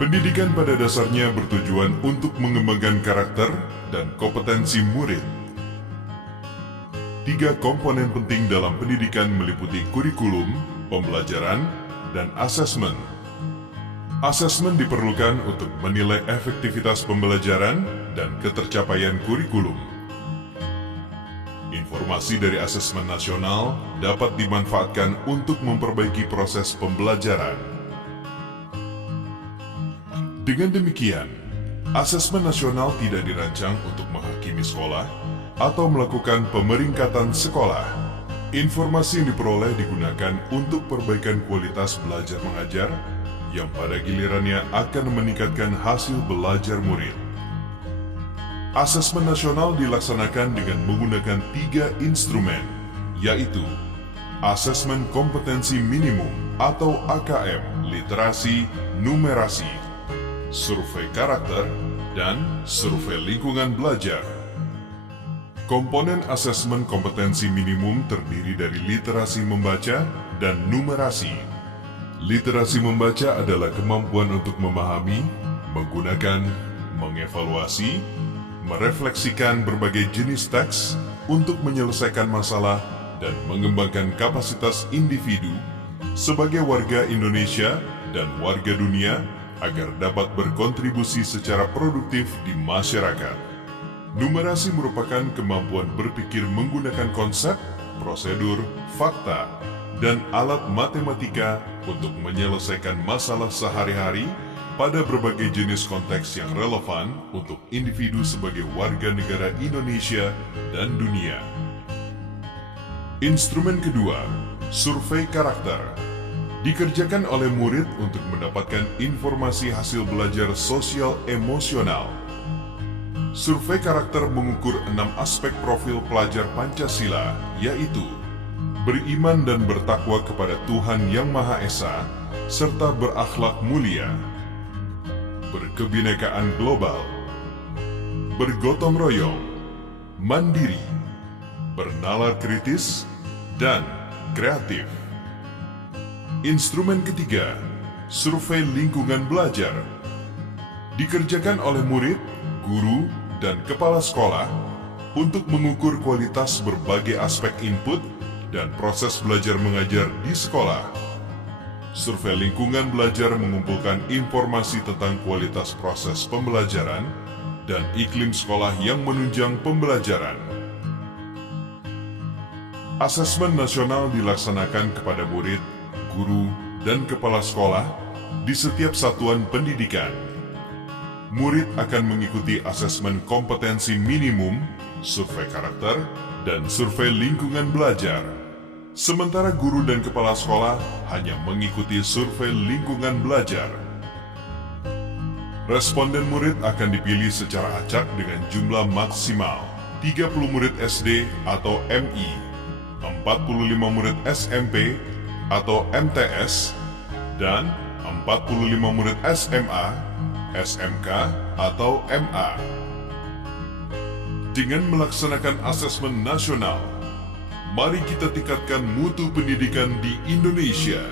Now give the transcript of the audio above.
Pendidikan pada dasarnya bertujuan untuk mengembangkan karakter dan kompetensi murid. 3 komponen penting dalam pendidikan meliputi kurikulum, pembelajaran, dan asesmen. Asesmen diperlukan untuk menilai efektivitas pembelajaran dan ketercapaian kurikulum. Informasi dari asesmen nasional dapat dimanfaatkan untuk memperbaiki proses pembelajaran. Dengan demikian, asesmen nasional tidak dirancang untuk menghakimi sekolah atau melakukan pemeringkatan sekolah. Informasi yang diperoleh digunakan untuk perbaikan kualitas belajar mengajar yang pada gilirannya akan meningkatkan hasil belajar murid. Asesmen nasional dilaksanakan dengan menggunakan 3 instrumen, yaitu Asesmen Kompetensi Minimum atau AKM, Literasi, Numerasi, Survei Karakter, dan Survei Lingkungan Belajar. Komponen asesmen kompetensi minimum terdiri dari literasi membaca dan numerasi. Literasi membaca adalah kemampuan untuk memahami, menggunakan, mengevaluasi, merefleksikan berbagai jenis teks untuk menyelesaikan masalah dan mengembangkan kapasitas individu sebagai warga Indonesia dan warga dunia agar dapat berkontribusi secara produktif di masyarakat. Numerasi merupakan kemampuan berpikir menggunakan konsep, prosedur, fakta, dan alat matematika untuk menyelesaikan masalah sehari-hari pada berbagai jenis konteks yang relevan untuk individu sebagai warga negara Indonesia dan dunia. Instrumen kedua, survei karakter, dikerjakan oleh murid untuk mendapatkan informasi hasil belajar sosial emosional. Survei karakter mengukur 6 aspek profil pelajar Pancasila, yaitu beriman dan bertakwa kepada Tuhan Yang Maha Esa, serta berakhlak mulia, berkebinekaan global, bergotong royong, mandiri, bernalar kritis, dan kreatif. Instrumen ketiga, survei lingkungan belajar, dikerjakan oleh murid, guru, dan kepala sekolah untuk mengukur kualitas berbagai aspek input dan proses belajar mengajar di sekolah. Survei lingkungan belajar mengumpulkan informasi tentang kualitas proses pembelajaran dan iklim sekolah yang menunjang pembelajaran. Asesmen nasional dilaksanakan kepada murid, guru, dan kepala sekolah di setiap satuan pendidikan. Murid akan mengikuti asesmen kompetensi minimum, survei karakter, dan survei lingkungan belajar. Sementara guru dan kepala sekolah hanya mengikuti survei lingkungan belajar. Responden murid akan dipilih secara acak dengan jumlah maksimal 30 murid SD atau MI, 45 murid SMP atau MTS, dan 45 murid SMA, SMK, atau MA. Dengan melaksanakan asesmen nasional, mari kita tingkatkan mutu pendidikan di Indonesia.